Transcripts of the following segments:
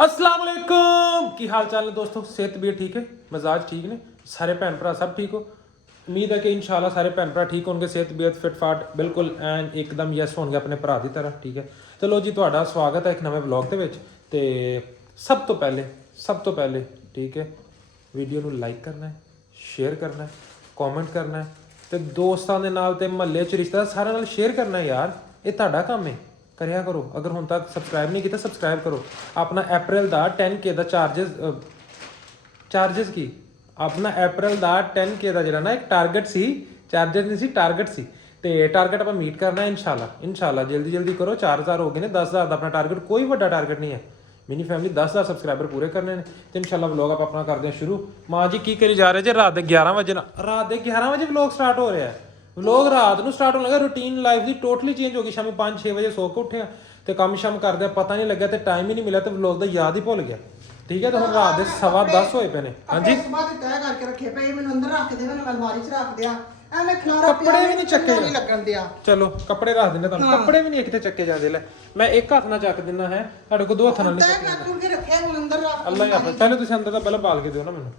अस्सलाम वालेकुम की हाल चाल है दोस्तों। सेहत तबीयत ठीक है, मिजाज ठीक ने, सारे भैन भरा सब ठीक हो। उम्मीद है कि इंशाल्लाह सारे भैन भरा ठीक होंगे, सेहत तबीयत फिट फाट बिल्कुल एंड एकदम यस होंगे अपने भरा की तरह। ठीक है, चलो जी ਤੁਹਾਡਾ स्वागत है एक नवे व्लॉग ਦੇ ਵਿੱਚ। ਤੇ ਸਭ ਤੋਂ ਪਹਿਲੇ ठीक है ਵੀਡੀਓ ਨੂੰ ਲਾਈਕ ਕਰਨਾ ਹੈ, ਸ਼ੇਅਰ ਕਰਨਾ ਹੈ, ਕਮੈਂਟ ਕਰਨਾ ਹੈ ਤੇ ਦੋਸਤਾਂ ਦੇ ਨਾਲ ਤੇ ਮਹੱਲੇ 'ਚ ਰਿਸ਼ਤੇਦਾਰ ਸਾਰਿਆਂ ਨਾਲ ਸ਼ੇਅਰ ਕਰਨਾ ਹੈ। ਯਾਰ ਇਹ ਤੁਹਾਡਾ ਕੰਮ ਹੈ, ਕਰਿਆ ਕਰੋ। ਅਗਰ ਹੁਣ ਤੱਕ ਸਬਸਕ੍ਰਾਈਬ ਨਹੀਂ ਕੀਤਾ ਸਬਸਕ੍ਰਾਈਬ ਕਰੋ। ਆਪਣਾ ਅਪ੍ਰੈਲ ਦਾ 10K ਦਾ ਚਾਰजेस ਕੀ ਆਪਣਾ ਅਪ੍ਰੈਲ ਦਾ 10K ਦਾ ਜਿਹੜਾ ਨਾ ਇੱਕ ਟਾਰਗੇਟ ਸੀ, ਚਾਰजेस ਨਹੀਂ ਸੀ ਟਾਰਗੇਟ ਸੀ। ਤੇ ਟਾਰਗੇਟ ਆਪਾਂ ਮੀਟ ਕਰਨਾ ਹੈ ਇਨਸ਼ਾਅੱਲਾ ਜਲਦੀ ਕਰੋ। 4000 ਹੋ ਗਏ ਨੇ, 10000 ਦਾ ਆਪਣਾ ਟਾਰਗੇਟ ਕੋਈ ਵੱਡਾ ਟਾਰਗੇਟ ਨਹੀਂ ਹੈ। ਮਿਨੀ ਫੈਮਿਲੀ 10000 ਸਬਸਕ੍ਰਾਈਬਰ ਪੂਰੇ ਕਰਨੇ ਨੇ ਤੇ ਇਨਸ਼ਾਅੱਲਾ ਵਲੌਗ ਆਪਾਂ ਆਪਣਾ ਕਰਦੇ ਹਾਂ ਸ਼ੁਰੂ। ਮਾਂ ਜੀ ਕੀ ਕਰੀ ਜਾ ਰਹੇ ਜੇ? ਰਾਤ ਦੇ 11 ਵਜੇ ਵਲੌਗ ਸਟਾਰਟ ਹੋ ਰਿਹਾ ਹੈ। ਵਲੌਗ ਰਾਤ ਨੂੰ ਸਟਾਰਟ ਹੋਣ ਲੱਗਾ। ਰੂਟੀਨ ਲਾਈਫ ਦੀ ਟੋਟਲੀ ਚੇਂਜ ਹੋ ਗਈ। ਸ਼ਾਮੀ 5-6 ਵਜੇ ਸੋ ਕੇ ਉੱਠਿਆ ਤੇ ਕੰਮ ਸ਼ਾਮ ਕਰਦੇ ਪਤਾ ਨਹੀਂ ਲੱਗਿਆ ਤੇ ਟਾਈਮ ਹੀ ਨਹੀਂ ਮਿਲਿਆ ਤੇ ਵਲੌਗ ਦਾ ਯਾਦ ਹੀ ਭੁੱਲ ਗਿਆ। ਠੀਕ ਹੈ, ਤੇ ਹੁਣ ਰਾਤ ਦੇ 10:15 ਹੋਏ ਪਏ ਨੇ। ਹਾਂਜੀ ਸਵੇਰ ਤੈਅ ਕਰਕੇ ਰੱਖੇ ਪਏ, ਮੈਨੂੰ ਅੰਦਰ ਰੱਖ ਦੇ, ਮੈਨੂੰ ਅਲਮਾਰੀ 'ਚ ਰੱਖ ਦਿਆ। ਐਵੇਂ ਖਲਾਰਾ ਕੱਪੜੇ ਵੀ ਨਹੀਂ ਚੱਕੇ ਨਹੀਂ ਲੱਗਣ ਦਿਆ। ਚਲੋ ਕੱਪੜੇ ਰੱਖ ਦਿੰਦੇ ਤੁਹਾਨੂੰ। ਕੱਪੜੇ ਵੀ ਨਹੀਂ ਕਿਤੇ ਚੱਕੇ ਜਾਂਦੇ। ਲੈ ਮੈਂ ਇੱਕ ਹੱਥ ਨਾਲ ਚੱਕ ਦਿੰਦਾ ਹੈ, ਤੁਹਾਡੇ ਕੋਲ ਦੋ ਹੱਥਾਂ ਨਾਲ ਨਹੀਂ ਤੈਅ ਚੱਕੇ ਕਰਕੇ ਰੱਖਿਆ, ਮੈਨੂੰ ਅੰਦਰ ਰੱਖ। ਅੱਲਾ ਹੀ ਹਾਫਿਜ਼। ਪਹਿਲੇ ਤੁਸੀਂ ਅੰਦਰ ਦਾ ਬਲਬ ਬਾਲ ਕੇ ਦਿਓ ਨਾ ਮੈਨੂੰ।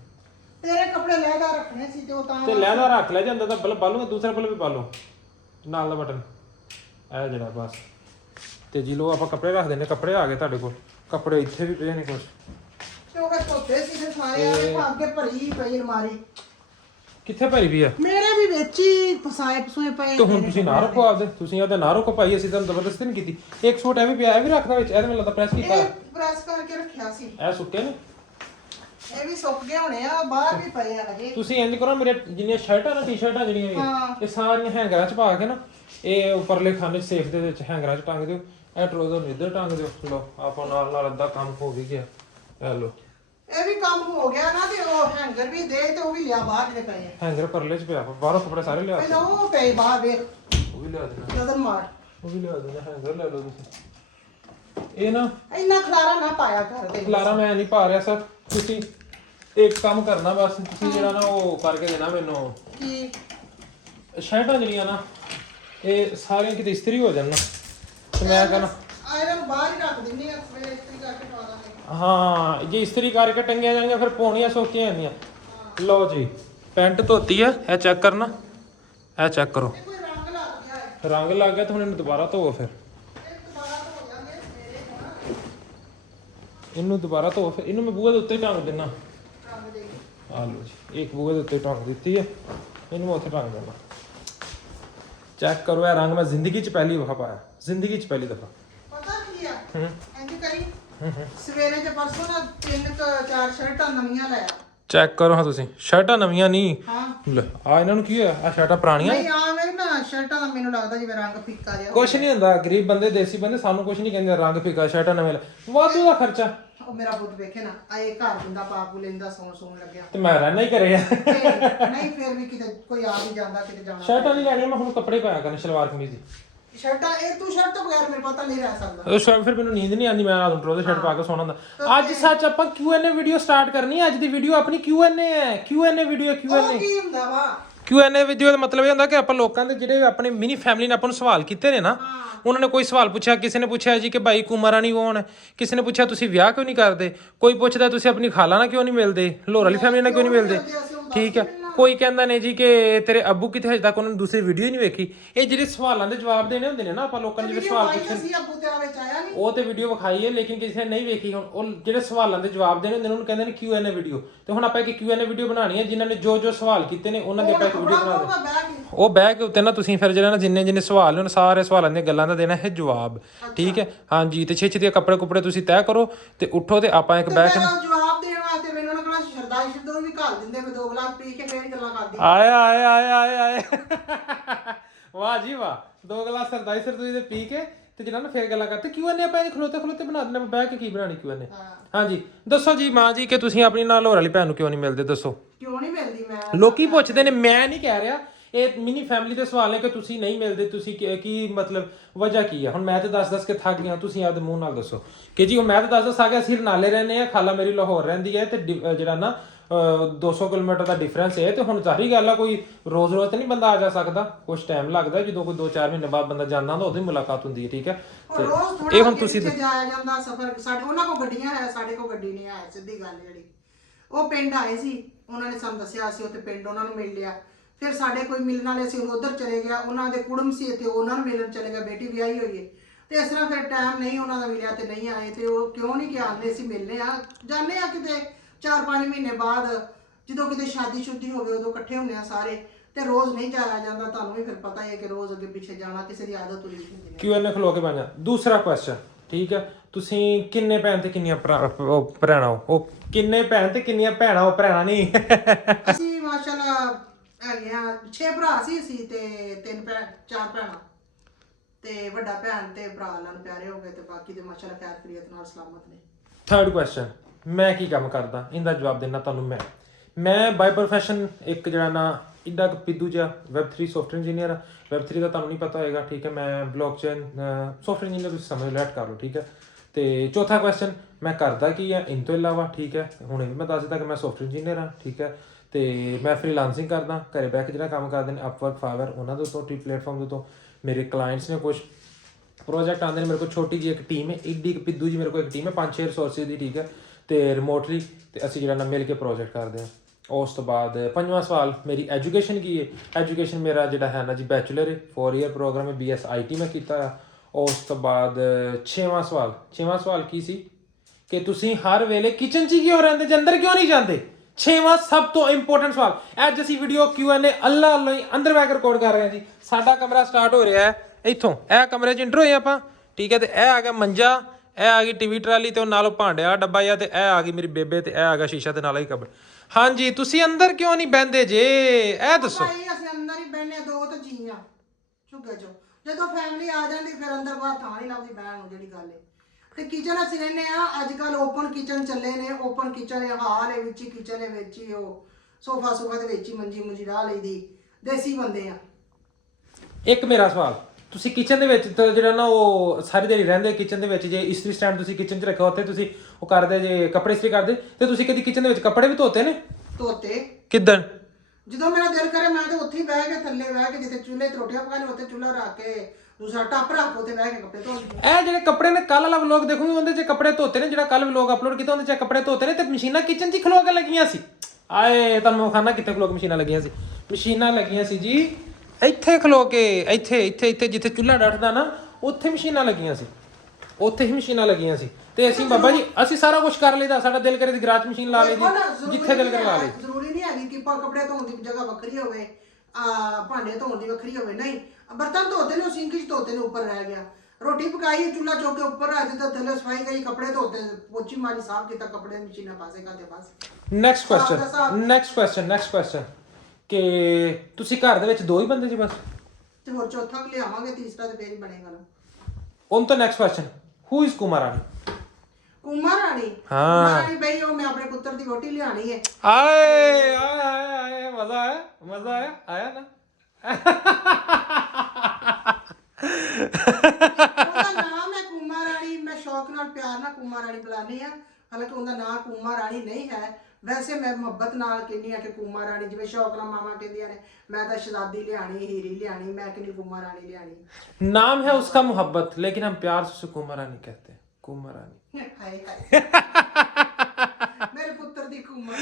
ਤੇਰੇ ਕੱਪੜੇ ਲਹਿਦਾ ਰੱਖਣੇ ਸੀ ਤੇ ਉਹ ਤਾਂ ਤੇ ਲਹਿਦਾ ਰੱਖ ਲੈ, ਜਾਂਦਾ ਤਾਂ ਬਲਬ ਬਾਲੂਗਾ, ਦੂਸਰਾ ਬਲਬ ਵੀ ਬਾਲੋ ਨਾਲ ਦਾ ਬਟਨ ਇਹ ਜਿਹੜਾ ਬਸ। ਤੇ ਜੀ ਲੋ ਆਪਾਂ ਕੱਪੜੇ ਰੱਖ ਦਿੰਦੇ। ਕੱਪੜੇ ਆ ਗਏ ਤੁਹਾਡੇ ਕੋਲ। ਕੱਪੜੇ ਇੱਥੇ ਵੀ ਪਏ ਨੇ ਕੁਝ ਤੇ ਉਹ ਧੋਤੇ ਸੀ ਤੇ ਸਾਰੇ ਆਲੇ ਭਾਗ ਕੇ ਭਰੀ ਪਈ ਅਲਮਾਰੀ। ਕਿੱਥੇ ਭਰੀ ਵੀ ਆ? ਮੇਰੇ ਵੀ ਵਿੱਚ ਹੀ ਫਸਾਏ ਪਸੂਏ ਪਏ। ਤੇ ਹੁਣ ਤੁਸੀਂ ਨਾ ਰੱਖੋ ਆਪਦੇ, ਤੁਸੀਂ ਆਪਦੇ ਨਾ ਰੱਖੋ ਭਾਈ। ਅਸੀਂ ਤੁਹਾਨੂੰ ਜ਼ਬਰਦਸਤੀ ਨਹੀਂ ਕੀਤੀ। ਇੱਕ ਸੂਟ ਇਹ ਵੀ ਪਿਆ, ਇਹ ਵੀ ਰੱਖਦਾ ਵਿੱਚ। ਇਹਦੇ ਮੈਨੂੰ ਲੱਗਦਾ ਪ੍ਰੈਸ ਕੀਤਾ ਇਹ ਪ੍ਰੈਸ ਕਰਕੇ ਰੱਖਿਆ ਸੀ। ਇਹ ਸੁੱਕੇ ਨੇ, ਇਹ ਵੀ ਸੁੱਕ ਗਏ ਹੋਣੇ ਆ, ਬਾਹਰ ਵੀ ਪਏ ਆ ਅਜੇ। ਤੁਸੀਂ ਇੰਜ ਕਰੋ, ਮੇਰੇ ਜਿੰਨੀਆਂ ਸ਼ਰਟਾਂ ਨਾ ਟੀ-ਸ਼ਰਟਾਂ ਜਿਹੜੀਆਂ ਇਹ ਸਾਰੀਆਂ ਹੈਂਗਰਾਂ 'ਚ ਪਾ ਕੇ ਨਾ ਇਹ ਉੱਪਰਲੇ ਖਾਨੇ ਸੇਫ ਦੇ ਵਿੱਚ ਹੈਂਗਰਾਂ 'ਚ ਟੰਗ ਦਿਓ। ਇਹ ਟਰੋਜ਼ਰ ਨੂੰ ਇੱਧਰ ਟੰਗ ਦਿਓ। ਲੋ ਆਪਾਂ ਨਾਲ ਅੱਧਾ ਕੰਮ ਹੋ ਵੀ ਗਿਆ। ਇਹ ਲੋ ਇਹ ਵੀ ਕੰਮ ਹੋ ਗਿਆ ਨਾ। ਤੇ ਉਹ ਹੈਂਗਰ ਵੀ ਦੇ ਤੇ ਉਹ ਵੀ ਲਿਆ ਬਾਹਰ ਜਿਹੜੇ ਪਏ ਆ। ਹੈਂਗਰ ਪਰਲੇ 'ਚ ਪਿਆ, ਬਾਹਰੋਂ ਕੱਪੜੇ ਸਾਰੇ ਲਿਆ। ਪਹਿਲਾਂ ਉਹ ਪਏ ਬਾਹਰ ਵੇਖ, ਉਹ ਵੀ ਲਿਆ ਦੇਣਾ, ਜਦੋਂ ਮਾਰ ਉਹ ਵੀ ਲਿਆ ਦੇਣਾ। ਹੈਂਗਰ ਲੈ ਲਓ ਤੁਸੀਂ। ਇਹ ਨਾ ਇੰਨਾ ਖਲਾਰਾ ਨਾ ਪਾਇਆ ਕਰਦੇ। ਖਲਾਰਾ ਮੈਂ ਨਹੀਂ ਪਾ ਰਿਹਾ ਸਰ। ਤੁਸੀਂ ਇੱਕ ਕੰਮ ਕਰਨਾ ਬਸ, ਤੁਸੀਂ ਜਿਹੜਾ ਨਾ ਉਹ ਕਰਕੇ ਦੇਣਾ ਮੈਨੂੰ। ਕੀ ਸ਼ਰਟਾਂ ਜਿਹੜੀਆਂ ਨਾ ਇਹ ਸਾਰੀਆਂ ਕਿਤੇ ਇਸਤਰੀ ਹੋ ਜਾਣ ਨਾ ਤੇ ਮੈਂ ਕਹਿੰਦਾ ਆਇਰਨ ਬਾਹਰ ਹੀ ਰੱਖ ਦਿੰਨੀ ਆ, ਸਵੇਰੇ ਇਸਤਰੀ ਕਰਕੇ ਪਾ ਦਾਂਗੇ। ਹਾਂ, ਜੇ ਇਸਤਰੀ ਕਰਕੇ ਟੰਗੀਆਂ ਜਾਣਗੀਆਂ ਫਿਰ ਪੌਣੀਆਂ ਸੌਖੀਆਂ ਜਾਂਦੀਆਂ। ਲਓ ਜੀ ਪੈਂਟ ਧੋਤੀ ਆ, ਇਹ ਚੈੱਕ ਕਰਨਾ, ਇਹ ਚੈੱਕ ਕਰੋ। ਕੋਈ ਰੰਗ ਲੱਗ ਗਿਆ ਹੈ, ਰੰਗ ਲੱਗ ਗਿਆ ਤਾਂ ਹੁਣ ਇਹਨੂੰ ਦੁਬਾਰਾ ਧੋਵੋ। ਫਿਰ ਇਹ ਦੁਬਾਰਾ ਧੋ ਜਾਂਦੇ ਸਵੇਰੇ ਹੁਣ ਇਹਨੂੰ ਦੁਬਾਰਾ ਧੋਵੋ। ਫਿਰ ਇਹਨੂੰ ਮੈਂ ਬੂਹੇ ਦੇ ਉੱਤੇ ਹੀ ਟੰਗ ਦਿੰਦਾ। ਰੰਗ ਦੇ। ਆ ਲਓ ਜੀ, ਇੱਕ ਬੂਹੇ ਦੇ ਉੱਤੇ ਟੰਗ ਦਿੱਤੀ ਹੈ, ਇਹਨੂੰ ਮੈਂ ਉੱਥੇ ਟੰਗ ਦੇਣਾ। ਚੈੱਕ ਕਰੋ, ਇਹ ਰੰਗ ਮੈਂ ਜ਼ਿੰਦਗੀ 'ਚ ਪਹਿਲੀ ਵਾਰ ਪਾਇਆ, ਜ਼ਿੰਦਗੀ 'ਚ ਪਹਿਲੀ ਦਫਾ। ਪਤਾ ਕੀ ਆ ਇੰਜ ਕਰੀ, ਸਵੇਰੇ ਤੇ ਪਰਸੋਂ ਨਾ 3-4 ਸ਼ਰਟਾਂ ਨਵੀਆਂ ਲਾਇਆ। ਚੈੱਕ ਕਰੋ ਹਾਂ ਤੁਸੀਂ, ਸ਼ਰਟਾਂ ਨਵੀਆਂ ਨਹੀਂ। ਹਾਂ ਲੈ ਆ ਇਹਨਾਂ ਨੂੰ ਕੀ ਹੋਇਆ? ਆ ਸ਼ਰਟਾਂ ਪੁਰਾਣੀਆਂ। ਨਹੀਂ ਆ ਮੇਰੇ ਨਾ ਸ਼ਰਟਾਂ ਦਾ ਮੈਨੂੰ ਲੱਗਦਾ ਜਿਵੇਂ ਰੰਗ ਫਿੱਕਾ ਜਿਹਾ। ਕੁਛ ਨਹੀਂ ਹੁੰਦਾ, ਗਰੀਬ ਬੰਦੇ ਦੇਸੀ ਬੰਦੇ ਸਾਨੂੰ ਕੁਛ ਨਹੀਂ ਕਹਿੰਦੇ। ਰੰਗ ਫਿੱਕਾ, ਸ਼ਰਟਾਂ ਨਵੇਂ ਵਾਧੂ ਦਾ ਖਰਚਾ। ਉਹ ਮੇਰਾ ਪੁੱਤ ਵੇਖੇ ਨਾ, ਆਏ ਘਰ ਬੰਦਾ ਪਾਪੂ ਲੈਂਦਾ ਸੌਣ ਲੱਗਿਆ ਤੇ ਮੈਂ ਰਹਿਣਾ ਹੀ ਕਰਿਆ। ਤੇ ਨਹੀਂ ਫਿਰ ਵੀ ਕਿਤੇ ਕੋਈ ਆ ਵੀ ਜਾਂਦਾ, ਕਿਤੇ ਜਾਣਾ। ਸ਼ਰਟਾਂ ਨਹੀਂ ਲੈਣੀਆਂ, ਮੈਂ ਹੁਣ ਕੱਪੜੇ ਪਾਇਆ ਕਰਨ, ਸਲਵਾਰ ਕਮੀਜ਼ ਦੀ ਸ਼ਰਟਾਂ। ਇਹ ਤੂੰ ਸ਼ਰਟ ਤੋਂ ਬਗੈਰ ਮੇਰੇ ਪਤਾ ਨਹੀਂ ਰਹਿ ਸਕਦਾ। ਉਹ ਸ਼ਰਟ ਫਿਰ ਮੈਨੂੰ ਨੀਂਦ ਨਹੀਂ ਆਉਂਦੀ, ਮੈਂ ਰਾਤ ਨੂੰ ਟਰੋਜ਼ਰ ਸ਼ਰਟ ਪਾ ਕੇ ਸੌਣਾ ਹੁੰਦਾ। ਅੱਜ ਸੱਚ ਆਪਾਂ Q&A ਵੀਡੀਓ ਸਟਾਰਟ ਕਰਨੀ ਹੈ। ਅੱਜ ਦੀ ਵੀਡੀਓ ਆਪਣੀ Q&A ਹੈ। Q&A ਵੀਡੀਓ, ਉਹ Q&A ਕੀ ਹੁੰਦਾ ਵਾ? Q&A ਵੀਡੀਓ ਦਾ ਮਤਲਬ ਇਹ ਹੁੰਦਾ ਕਿ ਆਪਾਂ ਲੋਕਾਂ ਦੇ ਜਿਹੜੇ ਆਪਣੀ ਮਿਨੀ ਫੈਮਿਲੀ ਨੇ ਆਪਾਂ ਨੂੰ ਸਵਾਲ ਕੀਤੇ ਨੇ ਨਾ, ਉਹਨਾਂ ਨੇ ਕੋਈ ਸਵਾਲ ਪੁੱਛਿਆ। ਕਿਸੇ ਨੇ ਪੁੱਛਿਆ ਜੀ ਕਿ ਭਾਈ ਕੁਮਾਰਾਨੀ ਕੌਣ ਹੈ, ਕਿਸੇ ਨੇ ਪੁੱਛਿਆ ਤੁਸੀਂ ਵਿਆਹ ਕਿਉਂ ਨਹੀਂ ਕਰਦੇ, ਕੋਈ ਪੁੱਛਦਾ ਤੁਸੀਂ ਆਪਣੀ ਖਾਲਾ ਨਾਲ ਕਿਉਂ ਨਹੀਂ ਮਿਲਦੇ, ਲੋਰ ਵਾਲੀ ਫੈਮਿਲੀ ਨਾਲ ਕਿਉਂ ਨਹੀਂ ਮਿਲਦੇ। ਠੀਕ ਹੈ, ਕੋਈ ਕਹਿੰਦਾ ਨੇ ਜੀ ਕਿ ਤੇਰੇ ਅੱਬੂ ਕਿੱਥੇ, ਹਜੇ ਤੱਕ ਉਹਨਾਂ ਨੇ ਦੂਸਰੀ ਵੀਡੀਓ ਹੀ ਨਹੀਂ ਵੇਖੀ। ਇਹ ਜਿਹੜੇ ਸਵਾਲਾਂ ਦੇ ਜਵਾਬ ਦੇਣੇ ਹੁੰਦੇ ਨੇ ਨਾ, ਆਪਾਂ ਲੋਕਾਂ ਨੂੰ ਜਿਹੜੇ ਸਵਾਲ ਪੁੱਛੇ ਸੀ ਅੱਬੂ ਤੇਰਾ ਵਿੱਚ ਆਇਆ ਨਹੀਂ, ਉਹ ਤੇ ਵੀਡੀਓ ਵਿਖਾਈ ਹੈ, ਲੇਕਿਨ ਕਿਸੇ ਨੇ ਨਹੀਂ ਵੇਖੀ। ਹੁਣ ਉਹ ਜਿਹੜੇ ਸਵਾਲਾਂ ਦੇ ਜਵਾਬ ਦੇਣੇ ਹੁੰਦੇ ਨੇ ਉਹਨੂੰ ਕਹਿੰਦੇ ਨੇ Q&A ਵੀਡੀਓ। ਤੇ ਹੁਣ ਆਪਾਂ ਇੱਕ Q&A ਵੀਡੀਓ ਬਣਾਉਣੀ ਹੈ, ਜਿਨ੍ਹਾਂ ਨੇ ਜੋ ਸਵਾਲ ਕੀਤੇ ਨੇ ਉਹਨਾਂ ਦੇ ਆਪਾਂ ਇੱਕ ਵੀਡੀਓ ਬਣਾ ਦੇ। ਉਹ ਬਹਿ ਕੇ ਉੱਤੇ ਨਾ ਤੁਸੀਂ ਫਿਰ ਜਿਹੜਾ ਨਾ ਜਿੰਨੇ ਸਵਾਲ ਨੇ ਸਾਰੇ ਸਵਾਲਾਂ ਦੀਆਂ ਗੱਲਾਂ ਦਾ ਦੇਣਾ ਹੈ ਜਵਾਬ। ਠੀਕ ਹੈ, ਹਾਂਜੀ। ਤੇ ਛੇਤੀ ਦੇ ਕੱਪੜੇ ਤੁਸੀਂ ਤੈਅ ਕਰੋ ਤੇ ਉੱਠੋ ਤੇ ਆਪਾਂ ਇੱਕ ਬਹਿ ਕੇ ਜਵਾਬ ਦੇਣ ਵਾਸਤੇ ਮੈਨੂੰ ਉਹਨਾਂ ਕੋਲ ਸ਼ਰਦਾਈ ਸ਼ਬਦੋਂ ਵੀ ਘੱਲ ਦਿੰਦੇ। ਮੈਂ 2 ਗਲਾਸ ਪੀ ਕੇ ਫੇਰ ਗੱਲਾਂ ਕਰਦੀ। ਆਏ ਵਾਹ ਜੀ ਵਾਹ। 2 ਗਲਾਸ ਸਰਦਾਈ ਦੇ ਪੀ ਕੇ ਤੇ ਜਿਹੜਾ ਨਾ ਫੇਰ ਗੱਲਾਂ ਕਰਦੇ। Q&A ਆਪਾਂ ਖਲੋਤੇ ਬਣਾ ਦਿੰਦੇ। ਬਹਿ ਕੇ ਕੀ ਬਣਾਣੀ Q&A। ਹਾਂਜੀ ਦੱਸੋ ਜੀ ਮਾਂ ਜੀ ਕਿ ਤੁਸੀਂ ਆਪਣੀ ਨਾਲ ਲੋਰ ਵਾਲੀ ਭੈਣ ਨੂੰ ਕਿਉਂ ਨਹੀਂ ਮਿਲਦੇ? ਦੱਸੋ ਕਿਉਂ ਨਹੀਂ ਮਿਲਦੀ? ਮੈਂ ਲੋਕੀ ਪੁੱਛਦੇ ਨੇ, ਮੈਂ ਨਹੀਂ ਕਹਿ ਰਿਹਾ। ਇਹ ਮਿਨੀ ਫੈਮਿਲੀ ਦੇ ਸਵਾਲ ਨੇ ਕਿ ਤੁਸੀਂ ਨਹੀਂ ਮਿਲਦੇ, ਤੁਸੀਂ ਕੀ ਮਤਲਬ ਵਜ੍ਹਾ ਕੀ ਹੈ? ਹੁਣ ਮੈਂ ਤੇ ਦੱਸ ਕੇ ਥੱਕ ਗਿਆ, ਤੁਸੀਂ ਆਪਦੇ ਮੂੰਹ ਨਾਲ ਦੱਸੋ ਕਿ ਜੀ ਮੈਂ ਤਾਂ ਦੱਸ ਆ ਗਿਆ ਅਸੀਂ ਨਾਲੇ ਰਹਿੰਦੇ ਆ, ਖਾਲਾ ਮੇਰੀ ਲਾਹੌਰ ਰਹਿੰਦੀ ਹੈ ਤੇ ਜਿਹੜਾ ਨਾ 200 ਕਿਲੋਮੀਟਰ ਦਾ ਡਿਫਰੈਂਸ ਹੈ ਤੇ ਹੁਣ ਜ਼ਾਹਰੀ ਗੱਲ ਆ ਕੋਈ ਰੋਜ਼-ਰੋਜ਼ ਤੇ ਨਹੀਂ ਬੰਦਾ ਆ ਜਾ ਸਕਦਾ, ਕੁਝ ਟਾਈਮ ਲੱਗਦਾ, ਜਦੋਂ ਕੋਈ 2-4 ਮਹੀਨੇ ਬਾਅਦ ਬੰਦਾ ਜਾਂਦਾ ਹੁੰਦਾ ਉਦੋਂ ਹੀ ਮੁਲਾਕਾਤ ਹੁੰਦੀ ਹੈ, ਠੀਕ ਹੈ। ਉਹ ਰੋਜ਼ ਥੋੜਾ ਇਹ ਹੁਣ ਤੁਸੀਂ ਜਾਇਆ ਜਾਂਦਾ ਸਫ਼ਰ, ਸਾਡੇ ਉਹਨਾਂ ਕੋਲ ਗੱਡੀਆਂ ਹੈ, ਸਾਡੇ ਕੋਲ ਗੱਡੀ ਨਹੀਂ ਹੈ, ਸਿੱਧੀ ਗੱਲ ਜਿਹੜੀ। ਉਹ ਪਿੰਡ ਆਏ ਸੀ, ਉਹਨਾਂ ਨੇ ਸਾਨੂੰ ਦੱਸਿਆ, ਅਸੀਂ ਉੱਥੇ ਪਿੰਡ ਉਹਨਾਂ ਨੂੰ ਮਿਲ ਲਿਆ, ਫਿਰ ਸਾਡੇ ਕੋਈ ਮਿਲਣ ਵਾਲੇ ਸੀ ਉਧਰ ਚਲੇ ਗਿਆ, ਉਹਨਾਂ ਦੇ ਕੁੜਮ ਸੀ ਇੱਥੇ, ਉਹਨਾਂ ਨੂੰ ਮਿਲਣ ਚਲੇ ਗਿਆ, ਬੇਟੀ ਵਿਆਹੀ ਹੋਈ ਹੈ, ਤੇ ਇਸ ਤਰ੍ਹਾਂ ਫਿਰ ਟਾਈਮ ਨਹੀਂ ਉਹਨਾਂ ਦਾ ਮਿਲਿਆ ਤੇ ਨਹੀਂ ਆਏ। ਤੇ ਉਹ ਕਿਉਂ ਨਹੀਂ ਕਿ ਆਉਂਦੇ, ਅਸੀਂ ਮਿਲਨੇ ਆ, ਜਾਂਦੇ ਆ ਕਿਤੇ 4-5 ਮਹੀਨੇ ਬਾਅਦ, ਜਦੋਂ ਕਿਤੇ ਸ਼ਾਦੀ ਸ਼ੁੱਦੀ ਹੋਵੇ ਉਦੋਂ ਇਕੱਠੇ ਹੁੰਦੇ ਆ ਸਾਰੇ, ਤੇ ਰੋਜ਼ ਨਹੀਂ ਜਾਇਆ ਜਾਂਦਾ। ਤੁਹਾਨੂੰ ਵੀ ਫਿਰ ਪਤਾ ਹੀ ਹੈ ਕਿ ਰੋਜ਼ ਅੱਗੇ ਪਿੱਛੇ ਜਾਣਾ ਕਿਸੇ ਦੀ ਆਦਤ ਹੋਈ ਹੁੰਦੀ ਹੈ। Q&A ਖਲੋ ਕੇ ਬਣ। ਦੂਸਰਾ ਕੁਐਸਚਨ, ਠੀਕ ਹੈ, ਤੁਸੀਂ ਕਿੰਨੇ ਭੈਣ ਤੇ ਕਿੰਨੀਆਂ ਭੈਣਾਂ ਹੋ? ਉਹ ਕਿੰਨੇ ਭੈਣ ਤੇ ਕਿੰਨੀਆਂ ਭੈਣਾਂ ਹੋ? ਭੈਣਾਂ ਨਹੀਂ ਅਸੀਂ ਮਾਸ਼ਾਅੱਲਾ ਹੈਗੇ ਆ 6 ਭਰਾ ਸੀ ਅਸੀਂ, ਤੇ 4 ਭੈਣਾਂ, ਤੇ ਵੱਡਾ ਭੈਣ ਤੇ ਭਰਾ ਨਾਲ ਪਿਆਰੇ ਹੋ ਗਏ, ਤੇ ਬਾਕੀ ਦੇ ਮਾਸ਼ਾਅੱਲਾ ਖੈਰ ਖਰੀਅਤ ਨਾਲ ਸਲਾਮਤ ਨੇ। ਥਰਡ ਕੁਐਸਚਨ, ਮੈਂ ਕੀ ਕੰਮ ਕਰਦਾ? ਇਹਦਾ ਜਵਾਬ ਦੇਣਾ ਤੁਹਾਨੂੰ ਮੈਂ ਬਾਈ ਪ੍ਰੋਫੈਸ਼ਨ ਇੱਕ ਜਿਹੜਾ ਨਾ ਇੱਡਾ ਪਿੱਦੂ ਜਿਹਾ Web3 ਸੌਫਟਵੇਅਰ ਇੰਜੀਨੀਅਰ। Web3 ਦਾ ਤੁਹਾਨੂੰ ਨਹੀਂ ਪਤਾ ਹੋਏਗਾ, ਠੀਕ ਹੈ। ਮੈਂ ਬਲੌਕਚੇਨ ਸੌਫਟਵੇਅਰ ਇੰਜੀਨੀਅਰ, ਤੁਸੀਂ ਸਮਝ ਲੈਟ ਕਰ ਲਓ, ਠੀਕ ਹੈ। ਤੇ ਚੌਥਾ ਕੁਐਸਚਨ, ਮੈਂ ਕਰਦਾ ਕੀ ਹੈ ਇਨ ਤੋਂ ਇਲਾਵਾ, ਠੀਕ ਹੈ। ਹੁਣੇ ਵੀ ਮੈਂ ਦੱਸ ਦਿੱਤਾ ਕਿ ਮੈਂ ਸੌਫਟਵੇਅਰ ਇੰਜੀਨੀਅਰ ਹਾਂ, ਠੀਕ ਹੈ। ਤੇ ਮੈਂ ਫ੍ਰੀਲਾਂਸਿੰਗ ਕਰਦਾ, ਘਰੇ ਬਹਿ ਕੇ ਜਿਹੜਾ ਕੰਮ ਕਰਦੇ ਨੇ ਅਪਵਰਕ, ਫਾਈਵਰ, ਉਹਨਾਂ ਦੇ ਉੱਤੋਂ ਪਲੇਟਫਾਰਮ ਦੇ ਉੱਤੋਂ ਮੇਰੇ ਕਲਾਇੰਟਸ ਨੇ ਕੁਝ ਪ੍ਰੋਜੈਕਟ ਆਉਂਦੇ ਨੇ ਮੇਰੇ ਕੋਲ। ਛੋਟੀ ਜਿਹੀ ਇੱਕ ਟੀਮ ਹੈ, ਇੱਡੀ ਇੱਕ ਪਿੱਦੂ ਜੀ ਮੇਰੇ ਕੋਲ ਇੱਕ ਟੀਮ ਹੈ 5-6 ਰਿਸੋਰਸਿਸ ਦੀ, ਠੀਕ ਹੈ। ਤੇ ਰਿਮੋਟਲੀ ਤੇ ਅਸੀਂ ਜਿਹੜਾ ਨਾ ਮਿਲ ਕੇ ਪ੍ਰੋਜੈਕਟ ਕਰਦੇ ਹਾਂ। ਉਸ ਤੋਂ ਬਾਅਦ 5ਵਾਂ ਸਵਾਲ, ਮੇਰੀ ਐਜੂਕੇਸ਼ਨ ਕੀ ਹੈ? ਐਜੂਕੇਸ਼ਨ ਮੇਰਾ ਜਿਹੜਾ ਹੈ ਨਾ ਜੀ ਬੈਚਲਰ ਹੈ, 4 ਈਅਰ ਪ੍ਰੋਗਰਾਮ ਹੈ, BS IT ਮੈਂ ਕੀਤਾ ਆ। ਉਸ ਤੋਂ ਬਾਅਦ 6ਵਾਂ ਸਵਾਲ ਕੀ ਸੀ ਕਿ ਤੁਸੀਂ ਹਰ ਵੇਲੇ ਕਿਚਨ 'ਚ ਕਿਉਂ ਰਹਿੰਦੇ ਜੇ, ਅੰਦਰ ਕਿਉਂ ਨਹੀਂ ਜਾਂਦੇ? 6ਵਾਂ ਸਭ ਤੋਂ ਇੰਪੋਰਟੈਂਟ ਸਵਾਲ। ਅੱਜ ਅਸੀਂ ਵੀਡੀਓ Q&A ਅੱਲਾ ਹੀ ਅੰਦਰ ਬੈਠ ਕੇ ਰਿਕਾਰਡ ਕਰ ਰਹੇ ਹਾਂ ਜੀ। ਸਾਡਾ ਕਮਰਾ ਸਟਾਰਟ ਹੋ ਰਿਹਾ ਹੈ ਇੱਥੋਂ, ਇਹ ਕਮਰੇ 'ਚ ਇੰਟਰ ਹੋਏ ਆਪਾਂ, ਠੀਕ ਹੈ। ਤੇ ਇਹ ਆ ਗਿਆ ਮੰਜਾ, ਇਹ ਆ ਗਈ ਟੀਵੀ ਟਰਾਲੀ, ਤੇ ਉਹ ਨਾਲੋਂ ਭਾਂਡਿਆ ਡੱਬਾ ਆ, ਤੇ ਇਹ ਆ ਗਈ ਮੇਰੀ ਬੇਬੇ, ਤੇ ਇਹ ਆ ਗਿਆ ਸ਼ੀਸ਼ਾ ਤੇ ਨਾਲ ਹੀ ਕਬਰ। ਹਾਂਜੀ, ਤੁਸੀਂ ਅੰਦਰ ਕਿਉਂ ਨਹੀਂ ਬਹਿੰਦੇ ਜੇ, ਇਹ ਦੱਸੋ। ਭਾਈ ਅਸੀਂ ਅੰਦਰ ਹੀ ਬਹਿਨੇ, ਦੋ ਤਾਂ ਜੀਆਂ ਝੁੱਗੇ ਚੋ, ਜਦੋਂ ਫੈਮਿਲੀ ਆ ਜਾਂਦੀ ਫਿਰ ਅੰਦਰ ਬਾਹਰ ਥਾਂ ਨਹੀਂ ਲੱਭਦੀ ਬਹਿਣ ਨੂੰ, ਜਿਹੜੀ ਗੱਲ ਹੈ। ਤੇ ਕਿਚਨ ਅਸੀਂ ਰਹਿੰਦੇ ਆ, ਅੱਜ ਕੱਲ ਓਪਨ ਕਿਚਨ ਚੱਲੇ ਨੇ, ਓਪਨ ਕਿਚਨ ਹੈ, ਹਾਲ ਹੈ ਵਿੱਚ ਹੀ, ਕਿਚਨ ਹੈ ਵਿੱਚ ਹੀ, ਉਹ ਸੋਫਾ ਦੇ ਵਿੱਚ ਹੀ ਮੰਜੀ ਢਾ ਲਈ ਦੀ, ਦੇਸੀ ਬੰਦੇ ਆ। ਇੱਕ ਮੇਰਾ ਸਵਾਲ, ਤੁਸੀਂ ਕਿਚਨ ਦੇ ਵਿੱਚ ਤਾਂ ਜਿਹੜਾ ਨਾ ਉਹ ਸਾਰੀ ਦਿਹਾੜੀ ਰਹਿੰਦੇ ਕਿਚਨ ਦੇ ਵਿੱਚ, ਜੇ ਇਸਤਰੀ ਸਟੈਂਡ ਤੁਸੀਂ ਕਿਚਨ 'ਚ ਰੱਖਿਆ ਉੱਥੇ ਤੁਸੀਂ ਉਹ ਕਰਦੇ ਜੇ ਕੱਪੜੇ ਇਸਤਰੀ ਕਰਦੇ, ਤੇ ਤੁਸੀਂ ਕਦੀ ਕਿਚਨ ਦੇ ਵਿੱਚ ਕੱਪੜੇ ਵੀ ਧੋਤੇ ਨੇ? ਧੋਤੇ ਕਿੱਦਣ? ਜਦੋਂ ਮੇਰਾ ਦਿਲ ਕਰੇ ਮੈਂ ਤੇ ਉੱਥੇ ਹੀ ਬਹਿ ਕੇ, ਥੱਲੇ ਬਹਿ ਕੇ, ਜਿੱਥੇ ਚੁੱਲ੍ਹੇ ਤੇ ਰੋਟੀਆਂ ਪਕਾਉਣ ਉੱਥੇ ਚੁੱਲ੍ਹਾ ਰੱਖ ਕੇ, ਦੂਸਰਾ ਟੱਪ ਰੱਖ ਉੱਥੇ ਬਹਿ ਕੇ ਕੱਪੜੇ ਧੋ ਲਈਏ। ਇਹ ਜਿਹੜੇ ਕੱਪੜੇ ਨੇ ਕੱਲ ਵਾਲਾ ਵਲੋਗ ਦੇਖੋਗੇ ਉਹਦੇ 'ਚ ਕੱਪੜੇ ਧੋਤੇ ਨੇ, ਜਿਹੜਾ ਕੱਲ ਵਲੋਗ ਅਪਲੋਡ ਕੀਤਾ ਉਹਦੇ 'ਚ ਕੱਪੜੇ ਧੋਤੇ ਨੇ, ਤੇ ਮਸ਼ੀਨਾਂ ਕਿਚਨ 'ਚ ਖਲੋ ਕੇ ਲੱਗੀਆਂ ਸੀ। ਆਏ ਤੁਹਾਨੂੰ ਖਾਣਾ ਕਿੱਥੇ ਖਲੋ ਕੇ ਮਸ਼ੀਨਾਂ ਲੱਗੀਆਂ ਸੀ? ਮਸ਼ੀਨਾਂ ਲੱਗੀਆਂ ਸੀ ਜੀ ਇੱਥੇ ਖਲੋ ਕੇ, ਇੱਥੇ ਜਿੱਥੇ ਚੁੱਲ੍ਹਾ ਡੱਠਦਾ ਨਾ ਉੱਥੇ ਮਸ਼ੀਨਾਂ ਲੱਗੀਆਂ ਸੀ, ਉੱਥੇ ਹੀ ਮਸ਼ੀਨਾਂ ਲੱਗੀਆਂ ਸੀ। ਤੇ ਅਸੀਂ ਬਾਬਾ ਜੀ ਅਸੀਂ ਸਾਰਾ ਕੁਝ ਕਰ ਲਈਦਾ, ਸਾਡਾ ਦਿਲ ਕਰੇ ਦੀ ਗਰਾਜ ਮਸ਼ੀਨ ਲਾ ਲਈਦੀ, ਜਿੱਥੇ ਦਿਲ ਕਰੇ ਲਾ ਲਈ। ਜ਼ਰੂਰੀ ਨਹੀਂ ਹੈਗੀ ਕਿ ਕੱਪੜੇ ਧੋਣ ਦੀ ਜਗ੍ਹਾ ਵੱਖਰੀ ਹੋਵੇ, ਭਾਂਡੇ ਧੋਣ ਦੀ ਵੱਖਰੀ ਹੋਵੇ, ਨਹੀਂ। ਬਰਤਨ ਧੋਤੇ ਨੇ, ਉਹ ਸਿੰਕ 'ਚ ਧੋਤੇ ਨੇ, ਉੱਪਰ ਰਹਿ ਗਿਆ। ਰੋਟੀ ਪਕਾਈ, ਚੁੱਲ੍ਹਾ ਚੁੱਕ ਕੇ ਉੱਪਰ ਰੱਖ ਦਿੱਤਾ, ਥੱਲੇ ਸਫਾਈ ਗਈ, ਕੱਪੜੇ ਧੋਤੇ, ਪੋਚੀ ਮਾਰੀ, ਸਾਫ਼ ਕੀਤਾ, ਕੱਪੜੇ ਮਸ਼ੀਨਾਂ ਪਾਸੇ ਕਰਦੇ ਬਸ। ਨੈਕਸਟ ਕੁਐਸਚਨ ਕਿ ਤੁਸੀਂ ਘਰ ਦੇ ਵਿੱਚ 2 ਹੀ ਬੰਦੇ ਜੀ ਬਸ? ਤੇ ਹੋਰ ਚੌਥਾ ਵੀ ਲਿਆਵਾਂਗੇ, ਤੀਸਰਾ ਤੇ ਫੇਰ ਹੀ ਬਣੇਗਾ ਨਾ। ਹੁਣ ਤਾਂ next question, who is Kumar Rani? Kumar Rani? ਹਾਂ ਕੁਮਾਰ ਰਾਣੀ ਬਈ, ਉਹ ਮੈਂ ਆਪਣੇ ਪੁੱਤਰ ਦੀ ਵੋਟੀ ਲਿਆਣੀ ਹੈ। ਆਏ ਮਜ਼ਾ ਆਇਆ ਨਾ। ਉਹਦਾ ਨਾਮ ਹੈ ਕੁਮਾਰ ਰਾਣੀ, ਮੈਂ ਸ਼ੌਕ ਨਾਲ ਪਿਆਰ ਨਾਲ ਕੁਮਾਰ ਰਾਣੀ ਬੁਲਾਨੀ ਆ। ਹਾਲਾਂਕਿ ਉਹਦਾ ਨਾਮ ਕੁਮਾਰ ਰਾਣੀ ਨਹੀਂ ਹੈ, ਵੈਸੇ ਮੈਂ ਮੁਹੱਬਤ ਨਾਲ ਕਹਿੰਦੀ ਆ ਕਿ ਕੁਮਾਰ ਰਾਣੀ, ਜਿਵੇਂ ਸ਼ੌਕ ਨਾਲ ਮਾਵਾਂ ਕਹਿੰਦੀਆਂ ਨੇ ਮੈਂ ਤਾਂ ਸ਼ਹਜ਼ਾਦੀ ਲਿਆਣੀ, ਹੀਰੀ ਲਿਆਣੀ, ਮੈਂ ਕਹਿੰਦੀ ਕੁਮਾਰ ਰਾਣੀ ਲਿਆਣੀ। नाम है उसका मोहब्बत, लेकिन हम प्यार से उसे कुमार रानी कहते हैं। कुमार रानी ਹਾਏ ਹਾਏ ਮੇਰੇ ਪੁੱਤਰ ਦੀ ਕੁਮਾਰ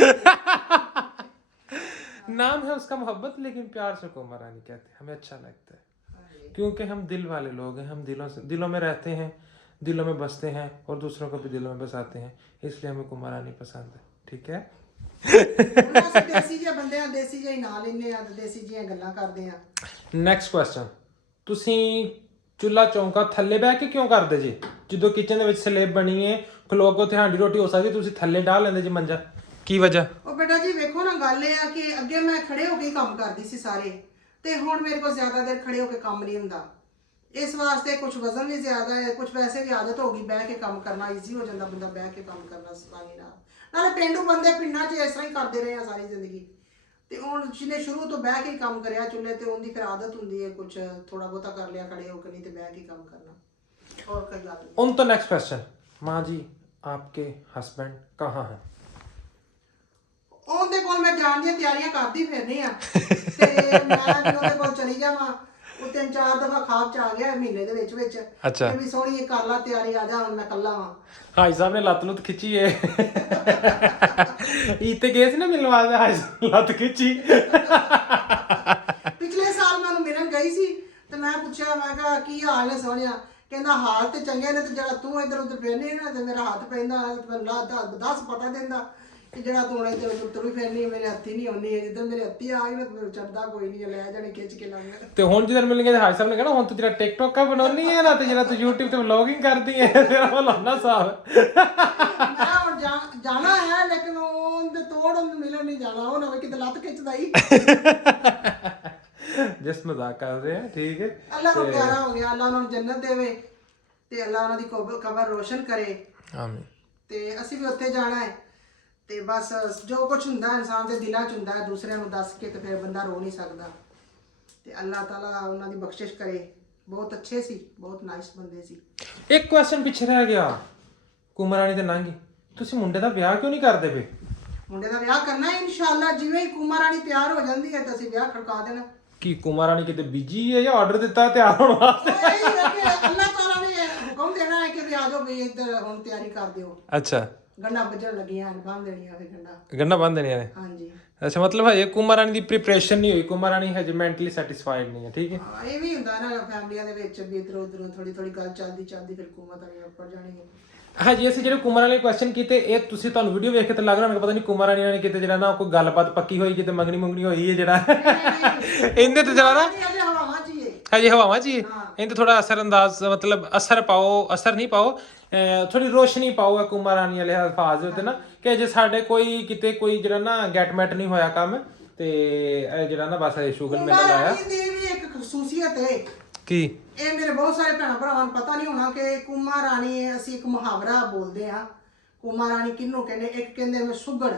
नाम है उसका मोहब्बत, लेकिन प्यार से कुमार रानी कहते हैं, हमें अच्छा लगता है क्योंकि हम दिल वाले लोग हैं, हम दिलों में रहते हैं, दिलों में बसते हैं और दूसरों को भी दिलों में बसाते हैं, इसलिए हमें कुमार रानी पसंद है, ठीक है। ਅਸੀਂ ਦੇਸੀ ਜਿਹੇ ਬੰਦੇ ਆ, ਦੇਸੀ ਜਿਹੇ ਹੀ ਨਾਂ ਲੈਂਦੇ ਆ, ਦੇਸੀ ਜਿਹੀਆਂ ਗੱਲਾਂ ਕਰਦੇ ਆ। ਨੈਕਸਟ ਕੁਐਸਚਨ, ਤੁਸੀਂ ਚੁੱਲਾ ਚੌਂਕਾ ਥੱਲੇ ਬਹਿ ਕੇ ਕਿਉਂ ਕਰਦੇ ਜੀ? ਜਦੋਂ ਕਿਚਨ ਦੇ ਵਿੱਚ ਸਲੇਬ ਬਣੀ ਹੈ, ਖਲੋ ਕੇ ਉੱਥੇ ਹਾਂਡੀ ਰੋਟੀ ਹੋ ਸਕਦੀ, ਤੁਸੀਂ ਥੱਲੇ ਡਾਹ ਲੈਂਦੇ ਜੀ ਮੰਜਾ, ਕੀ ਵਜ੍ਹਾ? ਉਹ ਬੇਟਾ ਜੀ ਵੇਖੋ ਨਾ, ਗੱਲ ਇਹ ਆ ਕਿ ਅੱਗੇ ਮੈਂ ਖੜੇ ਹੋ ਕੇ ਕੰਮ ਕਰਦੀ ਸੀ ਸਾਰੇ, ਤੇ ਹੁਣ ਮੇਰੇ ਕੋਲ ਜ਼ਿਆਦਾ ਦੇਰ ਖੜੇ ਹੋ ਕੇ ਕੰਮ ਨਹੀਂ ਹੁੰਦਾ। ਇਸ ਵਾਸਤੇ ਕੁਝ ਵਜ਼ਨ ਵੀ ਜ਼ਿਆਦਾ ਹੈ, ਕੁਝ ਵੈਸੇ ਵੀ ਆਦਤ ਹੋ ਗਈ, ਬਹਿ ਕੇ ਕੰਮ ਕਰਨਾ ਈਜ਼ੀ ਹੋ ਜਾਂਦਾ, ਬੰਦਾ ਬਹਿ ਕੇ ਕੰਮ ਕਰਨਾ ਆਸਾਨੀ ਨਾਲ। ਨਾਲੇ ਪਿੰਡੂ ਬੰਦੇ ਪਿੰਡਾਂ 'ਚ ਇਸ ਤਰ੍ਹਾਂ ਹੀ ਕਰਦੇ ਰਹੇ ਆ ਸਾਰੀ ਜ਼ਿੰਦਗੀ, ਤੇ ਹੁਣ ਜਿਹਨੇ ਸ਼ੁਰੂ ਤੋਂ ਬਹਿ ਕੇ ਕੰਮ ਕਰਿਆ ਚੁੱਲ੍ਹੇ ਤੇ, ਉਹਦੀ ਫਿਰ ਆਦਤ ਹੁੰਦੀ ਹੈ ਕੁਝ ਥੋੜਾ ਬਹੁਤਾ ਕਰ ਲਿਆ ਖੜੇ ਹੋ ਕੇ, ਨਹੀਂ ਤੇ ਬਹਿ ਕੇ ਕੰਮ ਕਰਨਾ, ਹੋਰ ਕੋਈ ਗੱਲ ਨਹੀਂ। उन तो नेक्स्ट क्वेश्चन, माँ जी आपके हस्बैंड कहाँ हैं? ਉਹ ਜਾਣ ਦੀਆਂ ਤਿਆਰੀਆਂ ਕਰਦੀ ਫਿਰਨੀ ਆ ਤੇ ਮੈਂ ਵੀ ਉਹਦੇ ਕੋਲ ਚਲੀ ਜਾਵਾਂ। ਉਹ 3-4 ਦਫਾ ਖਾਬ ਚ ਆ ਗਿਆ ਮਹੀਨੇ ਦੇ ਵਿੱਚ ਅੱਛਾ। ਤੇ ਵੀ ਸੋਹਣੀ ਕਰ ਲਾ ਤਿਆਰੀ, ਆ ਜਾ ਹੁਣ ਮੈਂ ਕੱਲਾ ਵਾਂ। ਹਾਜੀ ਸਾਹਿਬ ਨੇ ਲੱਤ ਲੁੱਤ ਖਿੱਚੀ ਏ ਇੱਥੇ ਗਏ ਸੀ ਨਾ ਮਿਲਣ ਵਾਸਤੇ, ਹਾਜੀ ਲੱਤ ਖਿੱਚੀ। ਪਿਛਲੇ ਸਾਲ ਮੈਂ ਉਹਨੂੰ ਮਿਲਣ ਗਈ ਸੀ ਤੇ ਮੈਂ ਪੁੱਛਿਆ, ਮੈਂ ਕਿਹਾ ਕੀ ਹਾਲ ਨੇ ਸੋਹਣਿਆ? ਕਹਿੰਦਾ ਹਾਲ ਤੇ ਚੰਗੇ ਨੇ, ਤੇ ਜਿਹੜਾ ਤੂੰ ਇੱਧਰ ਉੱਧਰ ਫਿਰਨੀ ਨਾ ਤੇ ਮੇਰਾ ਹੱਥ ਪੈਂਦਾ, ਮੈਨੂੰ ਦੱਸ ਪਤਾ ਦਿੰਦਾ ਕਿ ਜਿਹੜਾ ਤੂੰ ਇੱਧਰ ਉੱਧਰ ਤੁਰੀ ਫਿਰਨੀ ਮੇਰੇ ਹੱਥੀ ਨਹੀਂ ਆਉਣੀ ਹੈ। ਜਿੱਦਾਂ ਮੇਰੇ ਹੱਥੀ ਆ ਗਈ ਨਾ ਤੇ ਚੜਦਾ ਕੋਈ ਨਹੀਂ, ਲੈ ਜਾਣੇ ਖਿੱਚ ਕੇ ਲੰਘ। ਤੇ ਹੁਣ ਜਦੋਂ ਮਿਲਣਗੇ ਹਾਜੀ ਸਾਹਿਬ ਨੇ ਕਹਿਣਾ ਹੁਣ ਤੂੰ ਜਿਹੜਾ ਟਿਕਟੋਕ ਕਾ ਬਣਾਉਣੀ ਹੈ ਨਾ, ਤੇ ਜਿਹੜਾ ਤੂੰ YouTube ਤੇ ਵਲੌਗਿੰਗ ਕਰਦੀ ਹੈ, ਤੇਰਾ ਉਹ ਲਾਉਣਾ ਸਾਫ। ਮੈਂ ਹੁਣ ਜਾਣਾ ਹੈ ਲੇਕਿਨ ਉਹਦੇ ਤੋੜ ਉਹਨੂੰ ਮਿਲਣ ਨਹੀਂ ਜਾਣਾ, ਉਹ ਨਾ ਕਿਤੇ ਲੱਤ ਖਿੱਚਦਾ ਹੀ। ਜਿਸ ਮਜ਼ਾਕ ਕਰ ਰਹੇ ਆ, ਠੀਕ ਹੈ। ਅੱਲਾ ਨੂੰ ਪਿਆਰਾ ਹੋ ਗਿਆ, ਅੱਲਾ ਉਹਨਾਂ ਨੂੰ ਜੰਨਤ ਦੇਵੇ ਤੇ ਅੱਲਾ ਉਹਨਾਂ ਦੀ ਕਬਰ ਰੋਸ਼ਨ ਕਰੇ। ਆਮੀਨ। ਤੇ ਅਸੀਂ ਵੀ ਉੱਥੇ ਜਾਣਾ ਹੈ ਤੇ ਬਸ ਜੋ ਕੁਝ ਹੁੰਦਾ ਇਨਸਾਨ ਦੇ ਦਿਲਾਂ 'ਚ ਹੁੰਦਾ ਹੈ, ਦੂਸਰਿਆਂ ਨੂੰ ਦੱਸ ਕੇ ਤੇ ਫਿਰ ਬੰਦਾ ਰੋ ਨਹੀਂ ਸਕਦਾ। ਤੇ ਅੱਲਾਹ ਤਾਲਾ ਉਹਨਾਂ ਦੀ ਬਖਸ਼ਿਸ਼ ਕਰੇ। ਬਹੁਤ ਅੱਛੇ ਸੀ, ਬਹੁਤ ਨਾਈਸ ਬੰਦੇ ਸੀ। ਇੱਕ ਕੁਐਸਚਨ ਪਿੱਛੇ ਰਹਿ ਗਿਆ, ਕੁਮਰਾਣੀ ਤੇ ਨਾਂਗੀ, ਤੁਸੀਂ ਮੁੰਡੇ ਦਾ ਵਿਆਹ ਕਿਉਂ ਨਹੀਂ ਕਰਦੇ ਪਏ? ਮੁੰਡੇ ਦਾ ਵਿਆਹ ਕਰਨਾ ਹੈ ਇਨਸ਼ਾਅੱਲਾ, ਜਿਵੇਂ ਹੀ ਕੁਮਾਰ ਰਾਣੀ ਤਿਆਰ ਹੋ ਜਾਂਦੀ ਹੈ ਤਾਂ ਅਸੀਂ ਵਿਆਹ ਖੜਕਾ ਦੇਣਾ। ਕੀ ਕੁਮਾਰਾਣੀ ਕਿਤੇ ਬਿਜੀ ਹੈ ਜਾਂ ਆਰਡਰ ਦਿੱਤਾ ਤਿਆਰ ਹੋਣ ਵਾਸਤੇ? ਇਹ ਹੈ ਕਿ ਅੱਲਾਹ ਤਾਲਾ ਨੇ ਹੁਕਮ ਦੇਣਾ ਹੈ ਕਿ ਵੀ ਆ ਜਾਓ ਵੀ ਇੱਧਰ ਹੁਣ ਤਿਆਰੀ ਕਰ ਦਿਓ। ਅੱਛਾ, ਗੰਢਾਂ ਵੱਜਣ ਲੱਗੀਆਂ, ਬੰਨ ਦੇਣੀਆਂ ਫਿਰ ਗੰਢਾਂ ਬੰਨ ਦੇਣੀਆਂ ਨੇ। ਹਾਂਜੀ। ਅੱਛਾ, ਮਤਲਬ ਹਜੇ ਕੁਮਾਰਾਣੀ ਦੀ ਪ੍ਰੀਪਰੇਸ਼ਨ ਨਹੀਂ ਹੋਈ, ਕੁਮਾਰਾਣੀ ਹਜੇ ਮੈਂਟਲੀ ਸੈਟੀਸਫਾਈਡ ਨਹੀਂ ਹੈ, ਠੀਕ ਹੈ। ਹਾਂ, ਇਹ ਵੀ ਹੁੰਦਾ ਨਾ ਫੈਮਲੀਆਂ ਦੇ ਵਿੱਚ ਵੀ ਇਧਰੋਂ ਉਧਰੋਂ ਥੋੜੀ ਗੱਲ ਚੱਲਦੀ ਫਿਰ ਕੁਮਾਰ ਰਾਣੀ ਉੱਪਰ ਜਾਣੀ ਹੈ। ਹਾਂਜੀ, ਅਸੀਂ ਜਿਹੜੇ ਕੁਮਾਰਾਣੀ ਵਾਲੇ ਕੁਐਸਚਨ ਕੀਤੇ, ਇਹ ਤੁਸੀਂ ਤੁਹਾਨੂੰ ਵੀਡੀਓ ਵੇਖ ਕੇ ਤਾਂ ਲੱਗ ਰਿਹਾ ਹੋਣਾ ਪਤਾ ਨਹੀਂ ਕੁਮਾਰਾਣੀ ਨੇ ਕਿਤੇ ਜਿਹੜਾ ਨਾ ਕੋਈ ਗੱਲਬਾਤ ਪੱਕੀ ਹੋਈ, ਕਿਤੇ ਮੰਗਣੀ ਹੋਈ ਹੈ ਜਿਹੜਾ ਇਹਦੇ ਤੇ ਜਰਾ ਨਾ ਅਜੇ ਹਵਾਵਾਂ 'ਚ ਹੀ ਹੈ। ਹਜੇ ਹਵਾਵਾਂ 'ਚ ਹੀ ਇਹਦੇ ਥੋੜਾ ਅਸਰ ਅੰਦਾਜ਼, ਮਤਲਬ ਅਸਰ ਨਹੀਂ ਪਾਓ, ਥੋੜੀ ਰੋਸ਼ਨੀ ਪਾਓ ਕੁਮਾਰਾਣੀ ਵਾਲੇ ਅਲਫਾਜ਼ ਦੇ ਉੱਤੇ ਨਾ, ਕਿ ਜੇ ਸਾਡੇ ਕਿਤੇ ਕੋਈ ਜਿਹੜਾ ਨਾ ਗੈਟਮੈਟ ਨਹੀਂ ਹੋਇਆ ਕੰਮ, ਤੇ ਇਹ ਜਿਹੜਾ ਨਾ ਬਸ ਇਹ ਸ਼ੁਗਰ ਮੇਲਾ ਲਾਇਆ। ਇਹਦੀ ਵੀ ਇੱਕ ਖਸੂਸੀਅਤ ਹੈ। ਕੀ? ਇਹ ਮੇਰੇ ਬਹੁਤ ਸਾਰੇ ਭੈਣਾਂ ਭਰਾਵਾਂ ਨੂੰ ਪਤਾ ਨਹੀਂ ਹੋਣਾ ਕਿ ਕੁਮਾ ਰਾਣੀ, ਅਸੀਂ ਇੱਕ ਮੁਹਾਵਰਾ ਬੋਲਦੇ ਆ। ਕੁਮਾ ਰਾਣੀ ਕਿਹਨੂੰ ਕਹਿੰਦੇ? ਇੱਕ ਕਹਿੰਦੇ ਮੈਂ ਸੁਗੜ,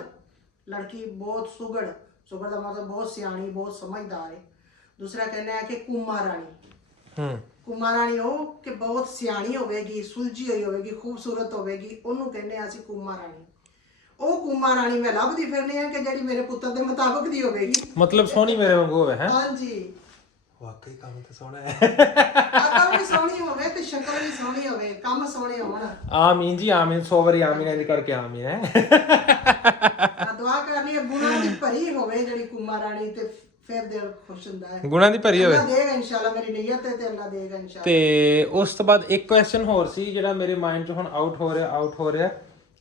ਲੜਕੀ ਬਹੁਤ ਸੁਗੜ ਦਾ ਮਤਲਬ ਬਹੁਤ ਸਿਆਣੀ, ਬਹੁਤ ਸਮਝਦਾਰ ਹੈ। ਦੂਸਰਾ ਕਹਿੰਦੇ ਆ ਕਿ ਕੁਮਾ ਰਾਣੀ, ਕੁਮਾ ਰਾਣੀ ਉਹ ਕਿ ਬਹੁਤ ਸਿਆਣੀ ਹੋਵੇਗੀ, ਸੁਲਝੀ ਹੋਈ ਹੋਵੇਗੀ, ਖੂਬਸੂਰਤ ਹੋਵੇਗੀ, ਉਹਨੂੰ ਕਹਿੰਦੇ ਆ ਅਸੀਂ ਕੁਮਾ ਰਾਣੀ। ਉਹ ਕੁਮਾ ਰਾਣੀ ਮੈਂ ਲੱਭਦੀ ਫਿਰਨੀ ਆ ਕਿ ਜਿਹੜੀ ਮੇਰੇ ਪੁੱਤਰ ਦੇ ਮੁਤਾਬਕ ਦੀ ਹੋਵੇਗੀ, ਮਤਲਬ ਸੋਹਣੀ ਮੇਰੇ ਵਾਂਗੂ ਹੋਵੇ। ਹੈ ਹਾਂਜੀ, ਵਾਕਈ ਕੰਮ ਤਾਂ ਸੋਹਣਾ ਹੈ। ਅਕਲ ਵੀ ਸੋਹਣੀ ਹੋਵੇ ਤੇ ਸ਼ਕਲ ਵੀ ਸੋਹਣੀ ਹੋਵੇ, ਕੰਮ ਸੋਹਣੇ ਹੋਣ। ਆਮੀਨ ਜੀ, ਆਮੀਨ, 100 ਵਾਰੀ ਆਮੀਨ ਇਹਦੇ ਕਰਕੇ ਆਮੀਨ ਹੈ। ਦੁਆ ਕਰਨੀ ਹੈ ਗੁਨਾਹ ਦੀ ਭਰੀ ਹੋਵੇ ਜਿਹੜੀ ਕੁਮਾ ਰਾਣੀ, ਤੇ ਫਿਰ ਦਿਲ ਖੁਸ਼ ਹੁੰਦਾ ਹੈ। ਗੁਣਾਂ ਦੀ ਭਰੀ ਹੋਵੇ, ਅੱਲਾ ਦੇਗਾ ਇਨਸ਼ਾਅੱਲਾ, ਮੇਰੀ ਨੀਅਤ ਹੈ ਤੇ ਅੱਲਾ ਦੇਗਾ ਇਨਸ਼ਾਅੱਲਾ। ਤੇ ਉਸ ਤੋਂ ਬਾਅਦ ਇੱਕ ਕੁਐਸਚਨ ਹੋਰ ਸੀ ਜਿਹੜਾ ਮੇਰੇ ਮਾਈਂਡ 'ਚ ਹੁਣ ਆਊਟ ਹੋ ਰਿਹਾ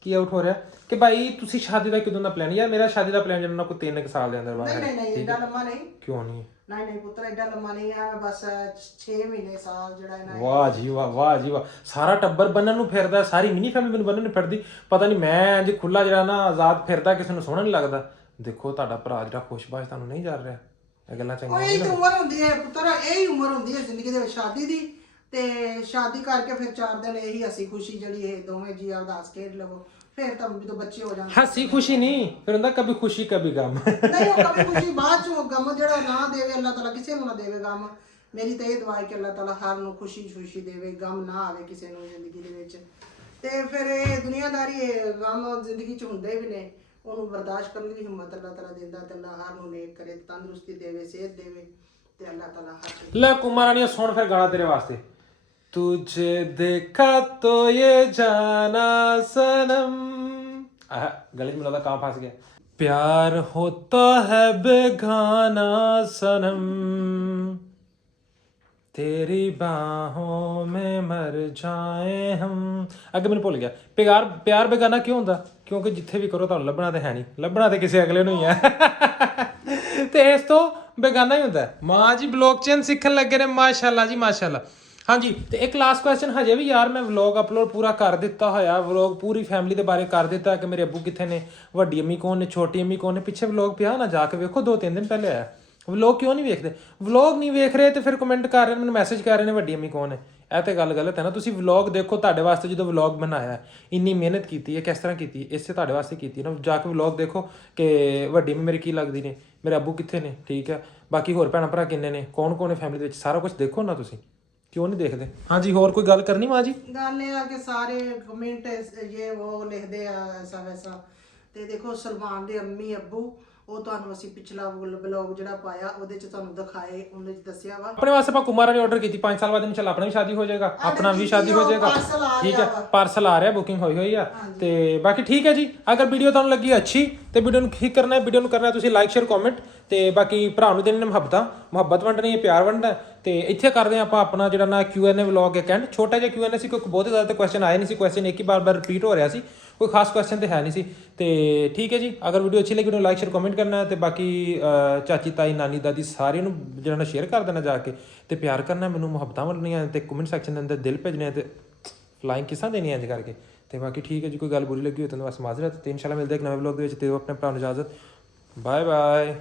ਕੀ ਆਊਟ ਹੋ ਰਿਹਾ, ਕਿ ਭਾਈ ਤੁਸੀਂ ਸ਼ਾਦੀ ਦਾ ਕਿਦੋਂ ਦਾ ਪਲਾਨ? ਯਾਰ ਮੇਰਾ ਸ਼ਾਦੀ ਦਾ ਪਲਾਨ ਜਿਹੜਾ ਕੋਈ 3 ਸਾਲ ਦੇ ਅੰਦਰ ਬਾਹਰ ਹੈ। ਨਹੀਂ ਏਡਾ ਲੰਮਾ ਨਹੀਂ। ਕਿਉਂ ਨਹੀਂ? ਨਹੀਂ ਪੁੱਤਰ ਏਡਾ ਲੰਮਾ ਨਹੀਂ ਆ, ਬਸ 6 ਮਹੀਨੇ ਸਾਲ ਜਿਹੜਾ ਇਹਨਾਂ ਨੇ। ਵਾਹ ਜੀ ਵਾਹ, ਵਾਹ ਜੀ ਵਾਹ। ਸਾਰਾ ਟੱਬਰ ਬੰਨਣ ਨੂੰ ਫਿਰਦਾ, ਸਾਰੀ ਮਿਨੀ ਫੈਮਿਲੀ ਮੈਨੂੰ ਬੰਨਣ ਨੂੰ ਫਿਰਦੀ। ਪਤਾ ਨਹੀਂ ਮੈਂ ਜੇ ਖੁੱਲਾ ਜਿਹੜਾ ਨਾ ਆਜ਼ਾਦ ਫਿਰਦਾ, ਕਿਸੇ ਨੂੰ ਸੋਹਣਾ ਨਹੀਂ ਲੱਗਦਾ। ਦੇਖੋ ਤੁਹਾਡਾ ਭਰਾ ਜਿਹੜਾ ਖੁਸ਼ਬਾਸ਼ ਤੁਹਾਨੂੰ ਨਹੀਂ ਜਾ ਰਿਹਾ, ਇਹ ਗੱਲਾਂ ਚੰਗੀਆਂ ਇਹ ਤਾਂ ਉਮਰ ਹੁੰਦੀ ਹੈ ਪੁੱਤਰ, ਇਹੀ ਉਮਰ ਹੁੰਦੀ ਹੈ ਜ਼ਿੰਦਗੀ ਦੇ ਵਿੱਚ ਸ਼ਾਦੀ ਦੀ। ਤੇ ਸ਼ਾਦੀ ਕਰਕੇ ਫਿਰ 4 ਦਿਨ ਇਹੀ ਹੱਸੀ ਖੁਸ਼ੀ ਜਿਹੜੀ ਇਹ ਦੋਵੇਂ ਜੀ ਆਪਦਾ ਹੱਸ ਖੇਡ ਲਵੋ, ਫਿਰ ਤਾਂ ਜਦੋਂ ਬੱਚੇ ਹੋ ਜਾਣ। ਹੱਸੀ ਖੁਸ਼ੀ ਨਹੀਂ, ਫਿਰ ਹੁੰਦਾ ਕभी खुशी कभी गम। ਨਹੀਂ, ਉਹ ਕभी ਖੁਸ਼ੀ ਬਾਅਦ ਚੋਂ, ਗਮ ਜਿਹੜਾ ਨਾ ਦੇਵੇ ਅੱਲਾਹ ਤਾਲਾ, ਕਿਸੇ ਨੂੰ ਨਾ ਦੇਵੇ ਗਮ। ਮੇਰੀ ਤਾਂ ਇਹ ਦੁਆ ਹੈ ਕਿ ਅੱਲਾਹ ਤਾਲਾ ਹਰ ਨੂੰ ਖੁਸ਼ੀ ਦੇਵੇ, ਗਮ ਨਾ ਆਵੇ ਕਿਸੇ ਨੂੰ ਜ਼ਿੰਦਗੀ ਦੇ ਵਿੱਚ। ਤੇ ਫਿਰ ਇਹ ਦੁਨੀਆਦਾਰੀ, ਇਹ ਗਮ ਜ਼ਿੰਦਗੀ 'ਚ ਹੁੰਦੇ ਵੀ ਨੇ, ਉਹਨੂੰ ਬਰਦਾਸ਼ਤ ਕਰਨ ਦੀ ਹਿੰਮਤ ਅੱਲਾਹ ਤਾਲਾ ਦਿੰਦਾ, ਤੇ ਅੱਲਾਹ ਹਰ ਨੂੰ ਨੇਕ ਕਰੇ, ਤੰਦਰੁਸਤੀ ਦੇਵੇ, ਸਿਹਤ ਦੇਵੇ, ਤੇ ਅੱਲਾਹ ਤਾਲਾ ਹਰ ਲੈ ਕੁਮਾਰਾਣੀ ਸੁਣ ਫਿਰ ਗਾਣਾ ਤੇਰੇ ਵਾਸਤੇ। तुझे देखा तो ये जाना सनम, गले में लगा कहाँ फंस गया। प्यार होता है बेगाना सनम, तेरी बाहों में मर जाए हम। अगे मैंने भुल गया। प्यार बेगाना क्यों होता? क्योंकि जिथे भी करो तुहानू लभना तो है नहीं, लभना तो किसी अगले नूं ही है। ते इस तो बेगाना ही होता है। माँ जी ब्लॉकचेन सीखन लगे ने, माशाल्लाह जी माशाल्लाह। ਹਾਂਜੀ, ਤੇ ਇੱਕ ਲਾਸਟ ਕੁਐਸਚਨ ਹਜੇ ਵੀ ਯਾਰ, ਮੈਂ ਵਲੌਗ ਅਪਲੋਡ ਪੂਰਾ ਕਰ ਦਿੱਤਾ ਹੋਇਆ, ਵਲੌਗ ਪੂਰੀ ਫੈਮਿਲੀ ਦੇ ਬਾਰੇ ਕਰ ਦਿੱਤਾ ਕਿ ਮੇਰੇ ਅੱਬੂ ਕਿੱਥੇ ਨੇ, ਵੱਡੀ ਅੰਮੀ ਕੌਣ ਨੇ, ਛੋਟੀ ਅੰਮੀ ਕੌਣ ਨੇ। ਪਿੱਛੇ ਵਲੌਗ ਪਿਆ ਨਾ, ਜਾ ਕੇ ਵੇਖੋ, 2-3 ਦਿਨ ਪਹਿਲੇ ਆਇਆ। ਵਲੌਗ ਕਿਉਂ ਨਹੀਂ ਵੇਖਦੇ? ਵਲੌਗ ਨਹੀਂ ਵੇਖ ਰਹੇ ਤੇ ਫਿਰ ਕਮੈਂਟ ਕਰ ਰਹੇ ਨੇ, ਮੈਨੂੰ ਮੈਸੇਜ ਕਰ ਰਹੇ ਨੇ ਵੱਡੀ ਅੰਮੀ ਕੌਣ ਹੈ। ਇਹ ਤੇ ਗੱਲ ਗਲਤ ਹੈ ਨਾ। ਤੁਸੀਂ ਵਲੌਗ ਦੇਖੋ, ਤੁਹਾਡੇ ਵਾਸਤੇ ਜਦੋਂ ਵਲੌਗ ਬਣਾਇਆ, ਇੰਨੀ ਮਿਹਨਤ ਕੀਤੀ ਹੈ, ਕਿਸ ਤਰ੍ਹਾਂ ਕੀਤੀ, ਇਸੇ ਤੁਹਾਡੇ ਵਾਸਤੇ ਕੀਤੀ ਨਾ। ਜਾ ਕੇ ਵਲੌਗ ਦੇਖੋ ਕਿ ਵੱਡੀ ਅੰਮੀ ਮੇਰੀ ਕੀ ਲੱਗਦੀ ਨੇ, ਮੇਰੇ ਅੱਬੂ ਕਿੱਥੇ ਨੇ, ਠੀਕ ਹੈ, ਬਾਕੀ ਹੋਰ ਭੈਣਾਂ ਭਰਾ ਕਿੰਨੇ ਨੇ, ਕੌਣ ਹੈ ਫੈਮਿਲੀ ਦੇ ਵਿੱਚ, ਸਾਰਾ ਕੁਝ ਦੇਖੋ ਨਾ ਤੁਸੀਂ। ਕਿਉਂ ਨਹੀਂ ਦੇਖਦੇ? ਹਾਂਜੀ, ਹੋਰ ਕੋਈ ਗੱਲ ਕਰਨੀ ਮਾਂ ਜੀ? ਗੱਲ ਇਹ ਆ ਕਿ ਸਾਰੇ ਕਮੈਂਟ ਇਹ ਉਹ ਲਿਖਦੇ ਆ ਐਸਾ ਵੈਸਾ। ਤੇ ਦੇਖੋ ਸਲਮਾਨ ਦੇ ਅੰਮੀ ਅੱਬੂ ਉਹ ਤੁਹਾਨੂੰ ਅਸੀਂ ਪਿਛਲਾ ਬਲੌਗ ਜਿਹੜਾ ਪਾਇਆ ਉਹਦੇ ਚ ਤੁਹਾਨੂੰ ਦਿਖਾਏ, ਉਹਦੇ ਚ ਦੱਸਿਆ ਵਾ। ਆਪਣੇ ਵਾਸਤੇ ਆਪਾਂ ਕੁਮਾਰਾਂ ਨੇ ਆਰਡਰ ਕੀਤੀ 5 ਸਾਲ ਬਾਅਦ ਇਨਸ਼ਾਅੱਲਾ ਆਪਣਾ ਵੀ ਸ਼ਾਦੀ ਹੋ ਜਾਏਗਾ, ਆਪਣਾ ਵੀ ਸ਼ਾਦੀ ਹੋ ਜਾਏਗਾ। ਠੀਕ ਹੈ, ਪਾਰਸਲ ਆ ਰਿਹਾ, ਬੁਕਿੰਗ ਹੋਈ ਆ। ਤੇ ਬਾਕੀ ਠੀਕ ਹੈ ਜੀ, ਅਗਰ ਵੀਡੀਓ ਤੁਹਾਨੂੰ ਲੱਗੀ ਅੱਛੀ ਤੇ ਵੀਡੀਓ ਨੂੰ ਕੀ ਕਰਨਾ ਹੈ, ਵੀਡੀਓ ਨੂੰ ਕਰਨਾ ਤੁਸੀਂ ਲਾਈਕ ਸ਼ੇਅਰ ਕਮੈਂਟ, ਤੇ ਬਾਕੀ ਭਰਾ ਨੂੰ ਦੇਣੀ ਨੇ ਮੁਹੱਬਤ ਵੰਡਣੀ ਹੈ, ਪਿਆਰ ਵੰਡਣਾ। ਤੇ ਇੱਥੇ ਕਰਦੇ ਹਾਂ ਆਪਾਂ ਆਪਣਾ ਜਿਹੜਾ ਨਾ Q&A ਵਲੌਗ ਇੱਕ ਐਂਡ, ਛੋਟਾ ਜਿਹਾ Q&A ਸੀ ਕਿਉਂਕਿ ਬਹੁਤ ਜ਼ਿਆਦਾ ਕੁਐਸਚਨ ਆਏ ਨਹੀਂ ਸੀ, ਕੁਐਸਚਨ ਇੱਕ ਹੀ ਬਾਰ ਰਿਪੀਟ ਹੋ ਰਿਹਾ ਸੀ, ਕੋਈ ਖਾਸ ਕੁਐਸਚਨ ਤੇ ਹੈ ਨਹੀਂ ਸੀ। ਤੇ ਠੀਕ ਹੈ ਜੀ, ਅਗਰ ਵੀਡੀਓ ਅੱਛੀ ਲੱਗੀ ਵੀਡੀਓ ਲਾਈਕ ਸ਼ੇਅਰ ਕਮੈਂਟ ਕਰਨਾ, ਤੇ ਬਾਕੀ ਚਾਚੀ ਤਾਈ ਨਾਨੀ ਦਾਦੀ ਸਾਰਿਆਂ ਨੂੰ ਜਿਹੜਾ ਨਾ ਸ਼ੇਅਰ ਕਰ ਦੇਣਾ ਜਾ ਕੇ, ਤੇ ਪਿਆਰ ਕਰਨਾ, ਮੈਨੂੰ ਮੁਹੱਬਤਾਂ ਵੰਡਣੀਆਂ, ਤੇ ਕਮੈਂਟ ਸੈਕਸ਼ਨ ਦੇ ਅੰਦਰ ਦਿਲ ਭੇਜਣੇ, ਤੇ ਫਲਾਈਂਗ ਕਿਸਾਂ ਦੇਣੀਆਂ ਇੰਜ ਕਰਕੇ। ਤੇ ਬਾਕੀ ਠੀਕ ਹੈ ਜੀ, ਕੋਈ ਗੱਲ ਬੁਰੀ ਲੱਗੀ ਹੋਈ ਤਾਂ ਬਸ ਮਾਜ਼ਰਤ, ਤੇ ਇਨਸ਼ਾਅੱਲਾ ਮਿਲਦੇ ਇੱਕ ਨਵੇਂ ਵਲੌਗ ਦੇ ਵਿੱਚ। ਤੇ ਆਪਣੇ ਭਰਾ ਨੂੰ ਇਜਾਜ਼ਤ, ਬਾਏ ਬਾਏ।